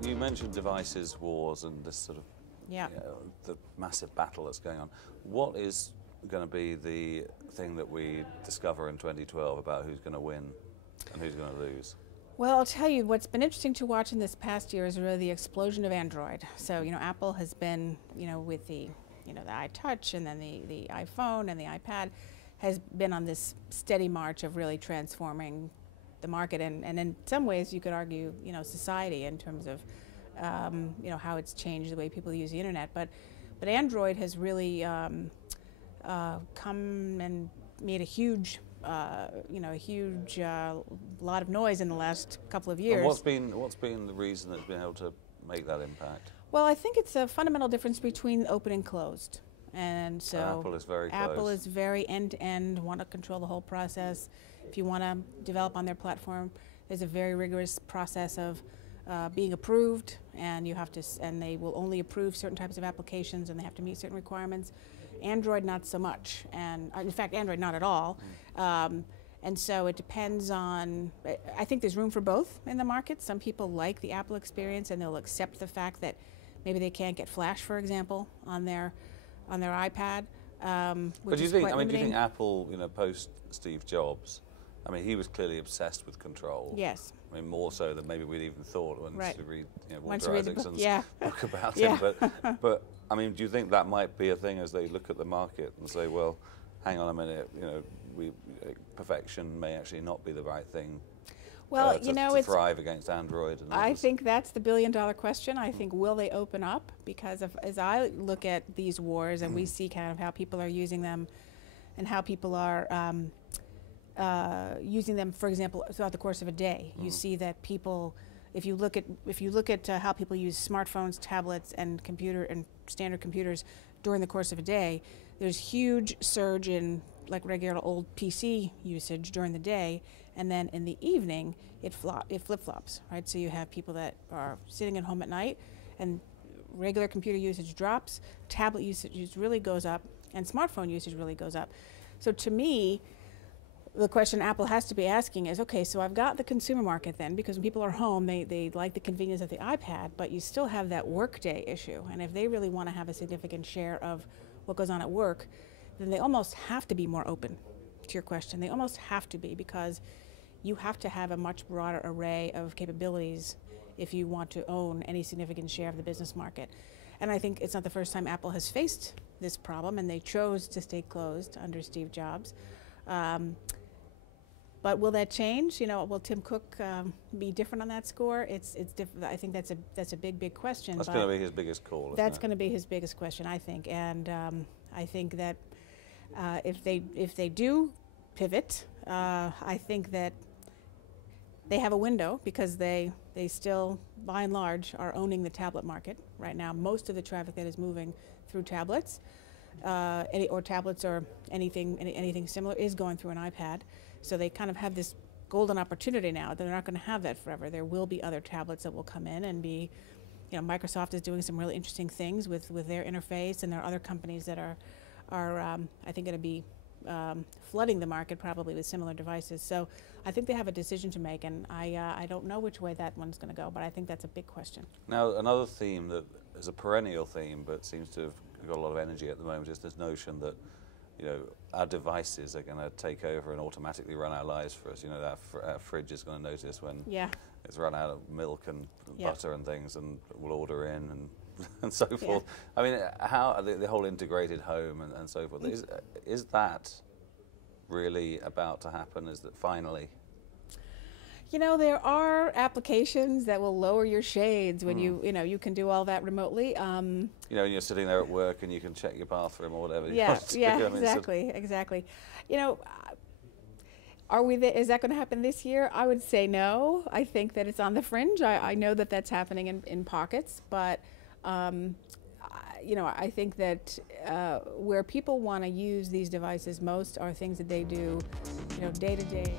Now, you mentioned devices wars and this sort of the massive battle that's going on. What is going to be the thing that we discover in 2012 about who's going to win and who's going to lose? Well, I'll tell you, what's been interesting to watch in this past year is really the explosion of Android. So, Apple has been, with the, the iTouch and then the iPhone and the iPad, has been on this steady march of really transforming the market and in some ways you could argue, society in terms of, how it's changed the way people use the internet. But Android has really come and made a huge lot of noise in the last couple of years. And what's been the reason that's been able to make that impact? Well, I think it's a fundamental difference between open and closed. And so Apple is very closed. Apple is very end-to-end, want to control the whole process. If you want to develop on their platform, there's a very rigorous process of being approved, and and they will only approve certain types of applications, and they have to meet certain requirements. Android, not so much, and in fact, Android, not at all. And so it depends on, I think there's room for both in the market. Some people like the Apple experience, and they'll accept the fact that maybe they can't get Flash, for example, on their iPad. But do you think Apple, post Steve Jobs, he was clearly obsessed with control. Yes. More so than maybe we'd even thought when to read Walter Isaacson's book about him. But do you think that might be a thing as they look at the market and say, well, hang on a minute, perfection may actually not be the right thing? Well, to thrive against Android. I think that's the billion-dollar question. I think, will they open up? Because as I look at these wars and we see kind of how people are using them and how people are using them, for example, throughout the course of a day, you see that people, if you look at how people use smartphones, tablets, and standard computers during the course of a day, there's huge surge in like regular old PC usage during the day, and then in the evening it flip-flops, right? So you have people that are sitting at home at night and regular computer usage drops, tablet usage really goes up, and smartphone usage really goes up. So to me, the question Apple has to be asking is, okay, so I've got the consumer market then, because when people are home, they like the convenience of the iPad, but you still have that workday issue. And if they really want to have a significant share of what goes on at work, then they almost have to be more open, to your question. They almost have to be, because you have to have a much broader array of capabilities if you want to own any significant share of the business market. And I think it's not the first time Apple has faced this problem, and they chose to stay closed under Steve Jobs. But will that change? Will Tim Cook be different on that score? I think that's a big question. That's going to be his biggest call. That's going to be his biggest question, I think. And I think that if they do pivot, I think that they have a window, because they still, by and large, are owning the tablet market right now. Most of the traffic that is moving through tablets, tablets or anything similar, is going through an iPad. So they kind of have this golden opportunity now. They're not going to have that forever. There will be other tablets that will come in and be, Microsoft is doing some really interesting things with their interface, and there are other companies that are I think going to be flooding the market probably with similar devices. So I think they have a decision to make, and I don't know which way that one's going to go, but I think that's a big question. Now, another theme that is a perennial theme but seems to have got a lot of energy at the moment is this notion that our devices are going to take over and automatically run our lives for us. Our fridge is going to notice when it's run out of milk and butter and things, and we'll order in and so forth. How the whole integrated home and so forth, is that really about to happen? Is that finally? There are applications that will lower your shades when you can do all that remotely. When you're sitting there at work and you can check your bathroom or whatever. Exactly. Are we there? Is that going to happen this year? I would say no. I think that it's on the fringe. I know that that's happening in pockets, but I think that where people want to use these devices most are things that they do, day to day.